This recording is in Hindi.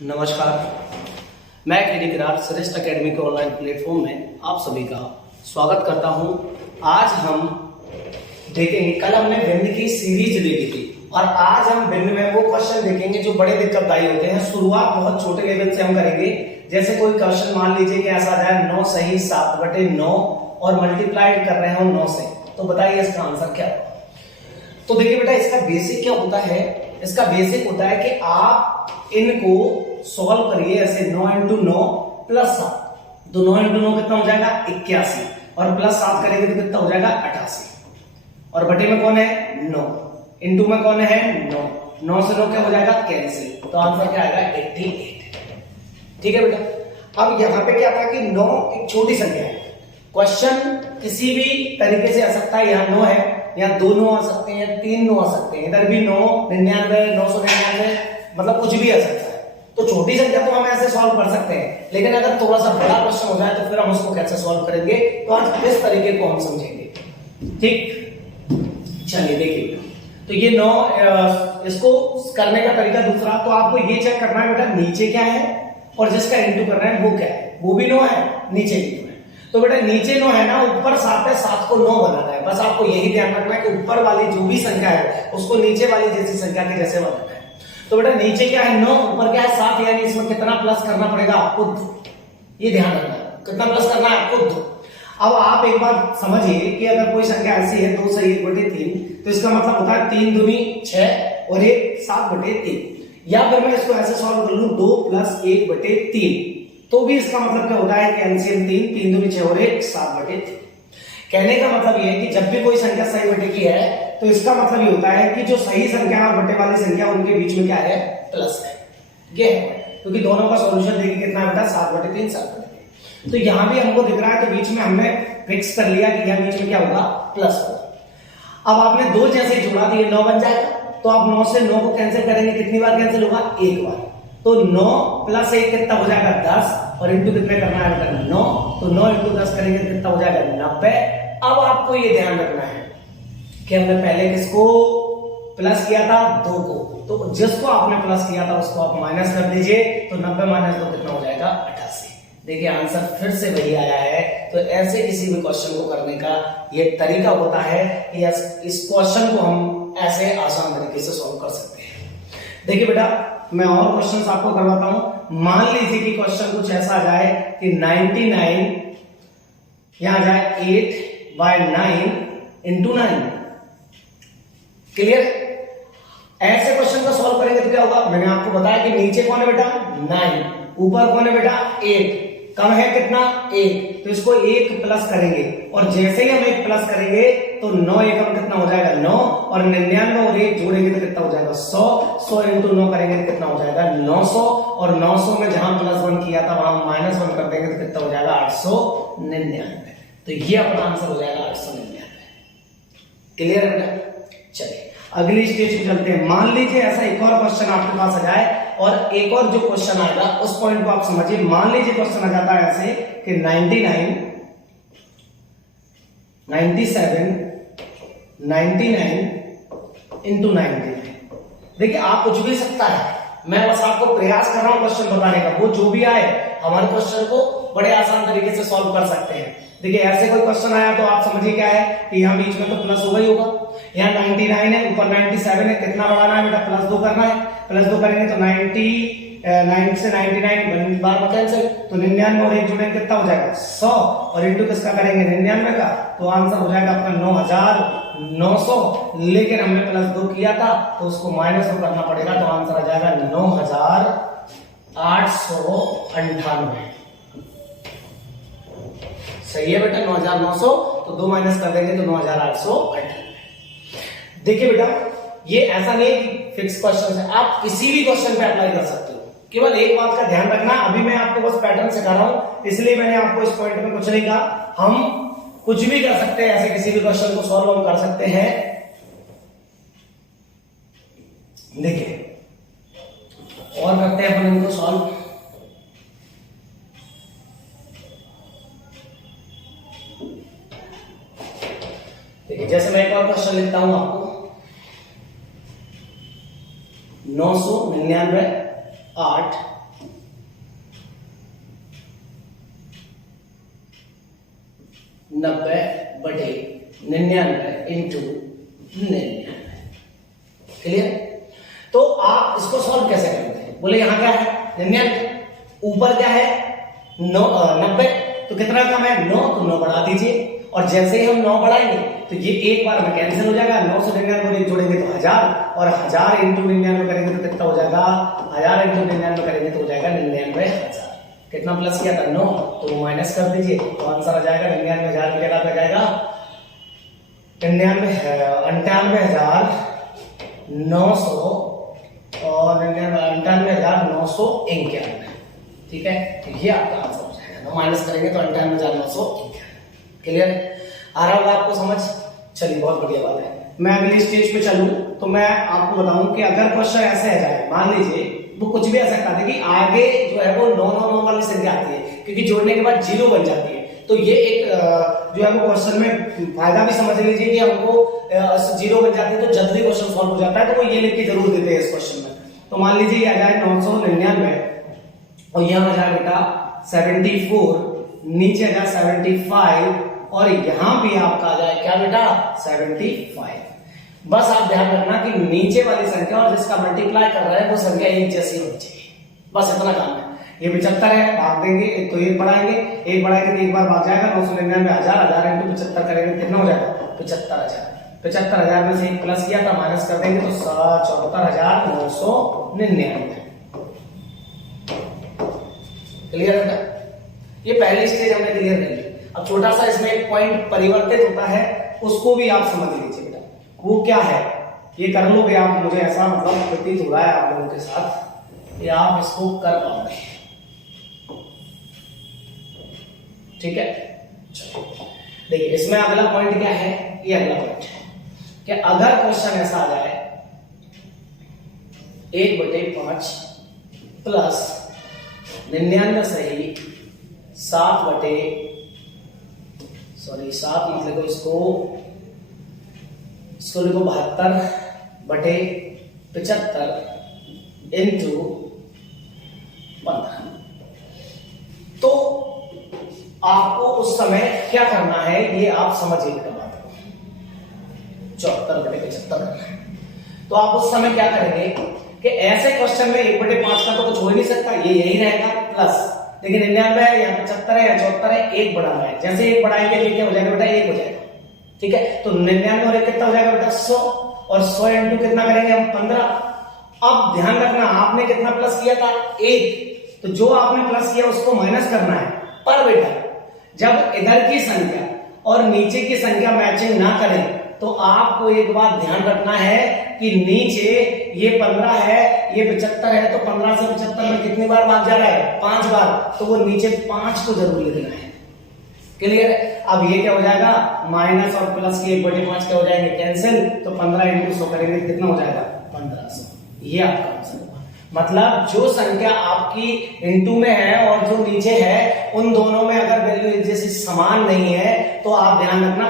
नमस्कार, मैं केडी किरार श्रेष्ठ अकेडमी के ऑनलाइन प्लेटफॉर्म में आप सभी का स्वागत करता हूं। आज हम देखेंगे, कल हमने भिन्न की सीरीज देखी थी और आज हम भिन्न में वो क्वेश्चन देखेंगे जो बड़े दिक्कतदायी होते हैं। शुरुआत बहुत छोटे लेवल से हम करेंगे। जैसे कोई क्वेश्चन मान लीजिए कि ऐसा आ जाए 9 सही 7/9 और मल्टीप्लाइड कर रहे हो 9 से, तो बताइए इसका आंसर क्या होगा। तो देखिए बेटा, इसका बेसिक क्या होता है, इसका बेसिक होता है कि आप इनको सॉल्व करिए ऐसे 9 × 9 + 7, तो 9 × 9 कितना हो जाएगा 81 और +7 करेंगे तो कितना हो जाएगा 88 और बटे में कौन है 9, इंटू में कौन है 9, 9 से 9 क्या हो जाएगा कैंसिल, तो आंसर क्या आएगा 88। ठीक है बेटा, अब यहां पे क्या था कि 9 एक छोटी संख्या है। क्वेश्चन किसी भी तरीके से आ सकता है, यहाँ 9 है, यहाँ 2 9 आ सकते हैं, 3 9 आ सकते हैं, इधर भी 9 99 999, मतलब कुछ भी आ सकता है। तो छोटी संख्या तो हम ऐसे सॉल्व कर सकते हैं, लेकिन अगर थोड़ा सा बड़ा प्रश्न हो जाए तो फिर हम उसको कैसे सॉल्व करेंगे, तो आज इस तरीके को हम समझेंगे। ठीक, चलिए देखिए, तो ये 9 इसको करने का तरीका दूसरा, तो आपको ये चेक करना है बेटा नीचे क्या है और जिसका इंटू करना है वो क्या है, वो भी 9 है, नीचे भी 9 है। तो बेटा नीचे 9 है ना, ऊपर 7 है, 7 को 9 बनाना है। बस आपको यही ध्यान रखना है कि ऊपर वाली जो भी संख्या है उसको नीचे वाली जैसी संख्या के जैसे बनाना है। तो बेटा नीचे क्या है 9, ऊपर क्या है 7, यानी इसमें कितना प्लस करना पड़ेगा आपको 2, ये ध्यान रखना है, कितना प्लस करना है आपको 2। अब आप एक बात समझिए कि अगर कोई संख्या ऐसी है 2 सही 1/3, तो इसका मतलब होता है 3 दूनी 6 और 1 7/3, या फिर मैं इसको ऐसे सॉल्व कर लूं 2 + 1/3, तो भी इसका मतलब क्या होता है कि एलसीएम 3 दूनी 6 और 1 7/3। कहने का मतलब ये है कि जब भी कोई संख्या सही बटे की है तो इसका मतलब ये होता है कि जो सही संख्या और बटे वाली संख्या उनके बीच में क्या है प्लस है, ये है, क्योंकि दोनों का सॉल्यूशन देखिए कितना होता है 7/3 7/3। तो यहां भी हमको दिख रहा है, तो बीच में हमने फिक्स कर लिया कि यहां बीच में क्या होगा प्लस होगा। अब आपने 2 जैसे जोड़ा दिए 9 बन जाएगा, तो आप 9 से 9 को कैंसिल करेंगे, कितनी बार कैंसिल होगा, एक बार। तो 9 + 1 कितना हो जाएगा 10 और इंटू कितने करना है 9, तो 9 × 10 करेंगे कितना हो जाएगा 90। अब आपको ये ध्यान रखना है कि हमने पहले किसको प्लस किया था 2 को, तो जिसको आपने प्लस किया था उसको आप माइनस कर दीजिए, तो 90 - 2 कितना हो जाएगा 88। देखिए आंसर फिर से वही आया है। तो ऐसे किसी भी क्वेश्चन को करने का ये तरीका होता है कि इस क्वेश्चन को हम ऐसे आसान तरीके से सॉल्व कर सकते हैं। देखिए बेटा, मैं और क्वेश्चंस आपको करवाता हूं। मान लीजिए कि क्वेश्चन कुछ ऐसा आ जाए कि 99 यहां जाए 8/9 × 9, क्लियर। ऐसे क्वेश्चन को सॉल्व करेंगे तो क्या होगा, मैंने आपको बताया कि नीचे कौन है बेटा 9, ऊपर कौन है बेटा 8, कम है कितना 1, तो इसको 1 प्लस करेंगे और जैसे ही हम 1 प्लस करेंगे तो 9 एकम कितना हो जाएगा 9 और 99 और 1 जोड़ेंगे तो कितना हो जाएगा 100, 100 × 9 करेंगे तो कितना हो जाएगा 900 और 900 में जहां +1 किया था वहां -1 कर देंगे तो कितना हो जाएगा 899। तो ये अपना आंसर हो जाएगा 899। क्लियर है बेटा। चलिए अगली स्टेज पे चलते हैं। मान लीजिए ऐसा एक और क्वेश्चन आपके पास आ जाए और एक और जो क्वेश्चन आएगा उस पॉइंट को आप समझिए। मान लीजिए क्वेश्चन आ जाता है ऐसे कि 99 97 99 × 99। देखिए आप कुछ भी सकता है, मैं बस आपको प्रयास कर रहा हूं क्वेश्चन बताने का, वो जो भी आए हमारे क्वेश्चन को बड़े आसान तरीके से सॉल्व कर सकते हैं। देखिए ऐसे कोई क्वेश्चन आया तो आप समझिए क्या है कि यहाँ बीच में तो प्लस होगा ही होगा, यहाँ 99 है, ऊपर 97 है, कितना बढ़ाना है बेटा +2 करना है, +2 करेंगे तो 99 से 99 बार कैंसिल, तो 99 और 1 जोड़ेंगे कितना हो जाएगा 100 और इंटू किसका करेंगे 99 का, तो आंसर हो जाएगा आपका 9900। लेकिन हमने +2 किया था तो उसको -2 करना पड़ेगा, तो आंसर आ जाएगा 9898। सही है बेटा 9900, तो 2 माइनस कर देंगे तो 9898। देखिए बेटा, ये ऐसा नहीं है कि फिक्स क्वेश्चन है, आप किसी भी क्वेश्चन पे अप्लाई कर सकते हो। केवल एक बात का ध्यान रखना, अभी मैं आपको बस पैटर्न सिखा रहा हूं, इसलिए मैंने आपको इस पॉइंट में कुछ नहीं कहा। हम कुछ भी कर सकते हैं, ऐसे किसी भी क्वेश्चन को सॉल्व हम कर सकते हैं। देखिए और करते हैं अपन इनको सॉल्व। देखिए जैसे मैं एक और क्वेश्चन लिखता हूं आपको, 999 8 90/99 इंटू 99। क्लियर? तो आप इसको सॉल्व कैसे करेंगे? बोले यहाँ क्या है 99, ऊपर क्या है 90, तो कितना कम है 9, तो 9 बढ़ा दीजिए। और जैसे ही हम 9 बढ़ाएंगे तो ये एक बार में कैंसिल हो जाएगा, 9 से 99 जोड़ेंगे तो 1000, और 1000 इंटू 99 करेंगे तो कितना हो जाएगा, 1000 इंटू 99 करेंगे तो हो जाएगा 99,000। कितना प्लस किया था 9, तो माइनस कर दीजिए तो आंसर आ जाएगा 99,000 की जगह पे जाएगा 98,900 और 98,991। ठीक है, तो ये आपका आंसर हो जाएगा। तो माइनस करेंगे तो 98,991। क्लियर? आ रहा होगा आपको समझ? चलिए बहुत बढ़िया बात है। मैं अगली स्टेज पे चलूं तो मैं आपको बताऊं कि अगर क्वेश्चन ऐसे आ जाए, मान लीजिए वो कुछ भी ऐसा कहता है कि आगे जो है वो 9 वाली संख्या आती है, क्योंकि जोड़ने के बाद 0 बन जाती है, तो ये एक जो है वो क्वेश्चन में फायदा भी समझ लीजिए कि हमको 0 बन जाती है तो जल्दी क्वेश्चन सॉल्व हो जाता है, तो वो ये लिख के जरूर देते हैं इस क्वेश्चन में। तो मान लीजिए ये आ जाए 999 और यहाँ आ जाए बेटा 74, नीचे आ जाए 75 और यहाँ भी आपका आ जाए क्या बेटा 75। बस आप ध्यान रखना कि नीचे वाली संख्या और जिसका मल्टीप्लाई कर रहा है वो संख्या एक जैसी होनी चाहिए। बस इतना काम है। ये 75 है, भाग देंगे तो एक बढ़ाएंगे तो एक बार भाग जाएगा 999 1000 इंटू 75 करेंगे कितना हो जाएगा 75,000। 75,000 में से एक प्लस किया था माइनस कर देंगे तो 74,999। क्लियर है? ये पहली स्टेज हमने क्लियर कर ली। अब छोटा सा इसमें एक पॉइंट परिवर्तित होता है, उसको भी आप समझ लीजिए बेटा। वो क्या है ये कर लोगे आप, मुझे ऐसा मतलब प्रतीत हो रहा है आप लोगों के साथ कि आप इसको कर पाओगे। ठीक है, चलो देखिए इसमें अगला पॉइंट क्या है, ये अगला पॉइंट है कि अगर क्वेश्चन ऐसा आ जाए 1/5 प्लस 99 सही 7 मत लिखो, इसको लिखो 72/75 इंटू 15। तो आपको उस समय क्या करना है ये आप समझिए बात को, 74/75 करना है। तो आप उस समय क्या करेंगे कि ऐसे क्वेश्चन में 1/5 का तो कुछ हो ही नहीं सकता, ये यही रहेगा प्लस, लेकिन 99 है या 75 है या 74 है, एक बढ़ाना है। जैसे एक बढ़ाएंगे तो क्या हो जाएगा बेटा 1 हो जाएगा। ठीक है, तो 99 और 1 कितना हो जाएगा बेटा 100, और 100 इंटू कितना करेंगे हम 15। अब ध्यान रखना आपने कितना प्लस किया था 1, तो जो आपने प्लस किया उसको माइनस करना है। पर बेटा जब इधर की संख्या और नीचे की संख्या मैचिंग ना करें तो आपको एक बात ध्यान रखना है कि नीचे ये 15 है ये 75 है, तो 15 से 75 में कितनी बार भाग जा रहा है 5 बार, तो वो नीचे 5 को जरूर लिखना है। क्लियर? अब ये क्या हो जाएगा माइनस और प्लस के 1/5 क्या हो जाएंगे कैंसिल, तो 15 इंटू 100 करेंगे कितना हो जाएगा 1500। ये आपका आंसर होगा। मतलब जो संख्या आपकी इंटू में है और जो नीचे है उन दोनों में अगर वैल्यू एक जैसी समान नहीं है तो आप ध्यान रखना